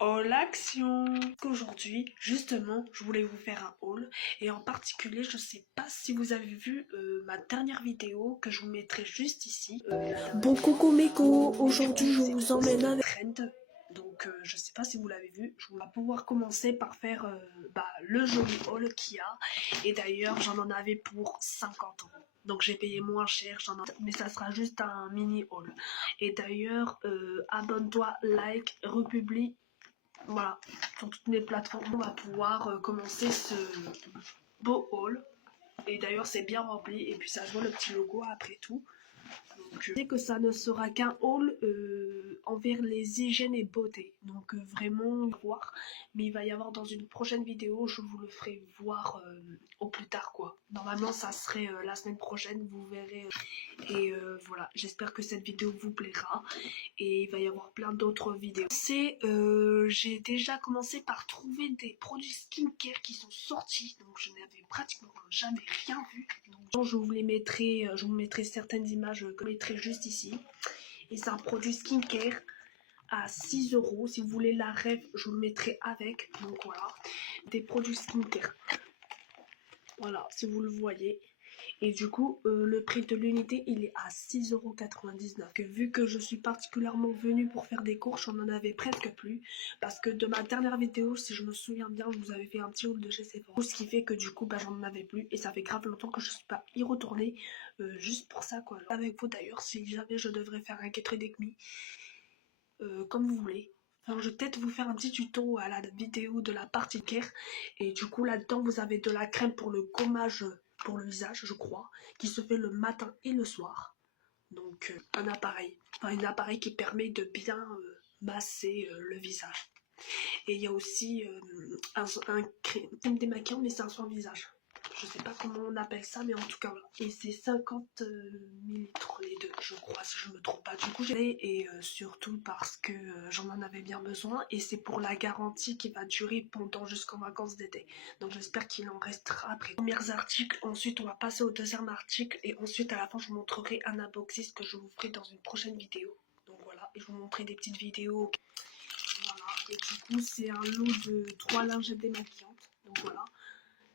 Oh l'action! Aujourd'hui, justement, je voulais vous faire un haul et en particulier, je sais pas si vous avez vu ma dernière vidéo que je vous mettrai juste ici. Bon coucou Meko, aujourd'hui je vous emmène avec... Trend. Donc je sais pas si vous l'avez vu, je vais pouvoir commencer par faire le joli haul qu'il y a. Et d'ailleurs j'en en avais pour 50 €. Donc j'ai payé moins cher, mais ça sera juste un mini haul. Et d'ailleurs abonne-toi, like, republie. Voilà, sur toutes les plateformes, on va pouvoir commencer ce beau haul. Et d'ailleurs, c'est bien rempli. Et puis, ça se voit le petit logo après tout. Donc, je sais que ça ne sera qu'un haul envers les hygiènes et beauté. Donc, vraiment, voir. Mais il va y avoir dans une prochaine vidéo, je vous le ferai voir au plus tard, quoi. Normalement, ça serait la semaine prochaine, vous verrez. Et voilà, j'espère que cette vidéo vous plaira. Et il va y avoir plein d'autres vidéos. J'ai déjà commencé par trouver des produits skincare qui sont sortis, donc je n'avais pratiquement jamais rien vu. Donc je vous mettrai certaines images que je mettrai juste ici. Et c'est un produit skincare à 6 €. Si vous voulez la rêve, je vous le mettrai avec. Donc voilà, des produits skincare. Voilà, si vous le voyez. Et du coup, le prix de l'unité, il est à 6,99 €. Vu que je suis particulièrement venue pour faire des courses, on en avait presque plus. Parce que de ma dernière vidéo, si je me souviens bien, je vous avais fait un petit haul de chez Sephora. Ce qui fait que du coup, j'en avais plus. Et ça fait grave longtemps que je ne suis pas y retournée. Juste pour ça, quoi. Avec vous d'ailleurs, si jamais je devrais faire un Get Ready With Me, comme vous voulez. Enfin, je vais peut-être vous faire un petit tuto à la vidéo de la partie care. Et du coup, là-dedans, vous avez de la crème pour le gommage pour le visage, je crois, qui se fait le matin et le soir. Donc, un appareil qui permet de bien masser le visage. Et il y a aussi un crème démaquillant, mais c'est un soin visage. Je sais pas comment on appelle ça, mais en tout cas, voilà. Et c'est 50 ml les deux, je crois, si je me trompe pas. Du coup, et surtout parce que j'en avais bien besoin. Et c'est pour la garantie qui va durer pendant jusqu'en vacances d'été. Donc, j'espère qu'il en restera après. Premiers articles, ensuite, on va passer au deuxième article. Et ensuite, à la fin, je vous montrerai un unboxing que je vous ferai dans une prochaine vidéo. Donc, voilà. Et je vous montrerai des petites vidéos. Voilà, et du coup c'est un lot de 3 lingettes démaquillantes, donc voilà.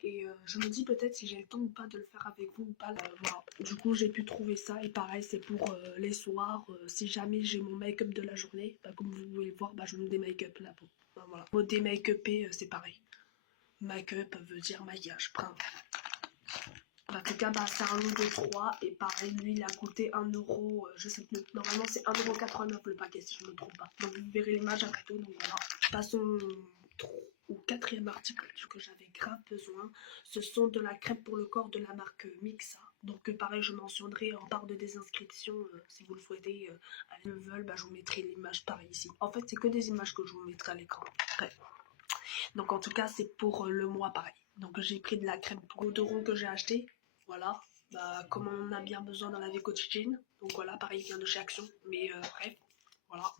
Et je me dis peut-être si j'ai le temps ou pas de le faire avec vous ou pas. Voilà. Du coup j'ai pu trouver ça et pareil c'est pour les soirs, si jamais j'ai mon make-up de la journée, comme vous pouvez le voir, je me démake-up la peau. Voilà. Mot démake-upé, c'est pareil. Make-up veut dire maquillage, brun. En tout cas, c'est un lot de 3 et pareil, lui il a coûté 1 €, je sais plus. Normalement, c'est 1,89 € le paquet si je ne me trompe pas. Donc, vous verrez l'image après tout. Donc, voilà. Passons au quatrième article que j'avais grave besoin. Ce sont de la crème pour le corps de la marque Mixa. Donc, pareil, je mentionnerai en barre de désinscription si vous le souhaitez. Elles le veulent, je vous mettrai l'image pareil ici. En fait, c'est que des images que je vous mettrai à l'écran. Bref. Donc, en tout cas, c'est pour le mois pareil. Donc, j'ai pris de la crème pour l'odoron que j'ai acheté. Voilà, comme on en a bien besoin dans la vie quotidienne. Donc voilà, pareil, il vient de chez Action. Mais bref, voilà.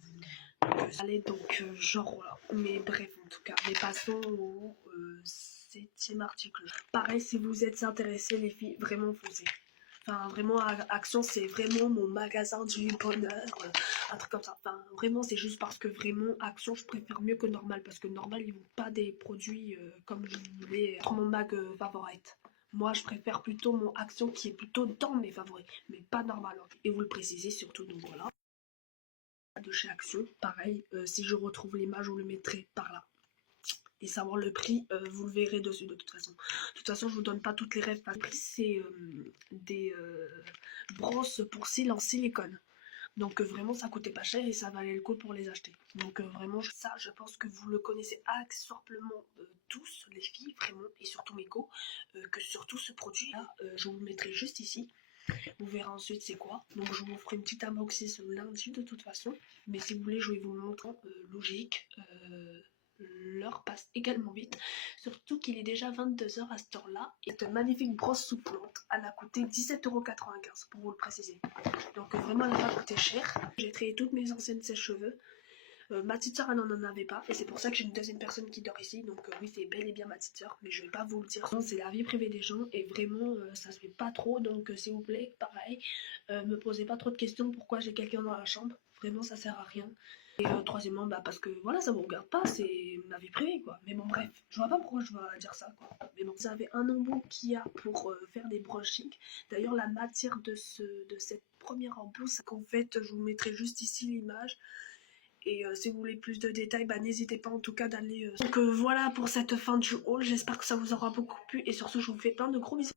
Allez, donc genre voilà. Mais bref, en tout cas. Mais passons au 7e article. Pareil, si vous êtes intéressés, les filles, vraiment foncez. Enfin, vraiment, Action, c'est vraiment mon magasin du bonheur, un truc comme ça. Enfin, vraiment, c'est juste parce que vraiment, Action, je préfère mieux que Normal. Parce que Normal, ils vendent pas des produits comme je voulais être mon mag favorite. Moi, je préfère plutôt mon Action qui est plutôt dans mes favoris, mais pas Normal. Et vous le précisez surtout, donc voilà. De chez Action, pareil, si je retrouve l'image, je vous le mettrai par là. Et savoir le prix, vous le verrez dessus de toute façon. De toute façon, je vous donne pas toutes les rêves. Le prix, c'est des brosses pour cils en silicone. Donc vraiment, ça coûtait pas cher et ça valait le coup pour les acheter. Donc vraiment, ça, je pense que vous le connaissez accessoirement tous, les filles, vraiment, et surtout Meko, que surtout ce produit-là, je vous le mettrai juste ici. Vous verrez ensuite c'est quoi. Donc je vous ferai une petite unboxing lundi de toute façon. Mais si vous voulez, je vais vous le montrer. Logique. L'heure passe également vite. Surtout qu'il est déjà 22 h à cette heure-là. Et cette magnifique brosse souplante, elle a coûté 17,95 € pour vous le préciser. Donc vraiment, elle n'a pas coûté cher. J'ai trié toutes mes anciennes sèche-cheveux. Ma petite soeur, elle n'en avait pas. Et c'est pour ça que j'ai une deuxième personne qui dort ici. Donc oui, c'est bel et bien ma petite soeur. Mais je vais pas vous le dire. C'est la vie privée des gens. Et vraiment, ça se fait pas trop. Donc s'il vous plaît, pareil, me posez pas trop de questions. Pourquoi j'ai quelqu'un dans la chambre. Vraiment, ça sert à rien. Et troisièmement, bah parce que voilà, ça vous regarde pas, c'est ma vie privée quoi. Mais bon, bref, je vois pas pourquoi je dois dire ça quoi. Mais bon, vous avez un embout qu'il y a pour faire des brushing. D'ailleurs, la matière de cette première embout, c'est qu'en fait, je vous mettrai juste ici l'image. Et si vous voulez plus de détails, bah n'hésitez pas en tout cas d'aller. Donc voilà pour cette fin du haul, j'espère que ça vous aura beaucoup plu. Et sur ce, je vous fais plein de gros bisous.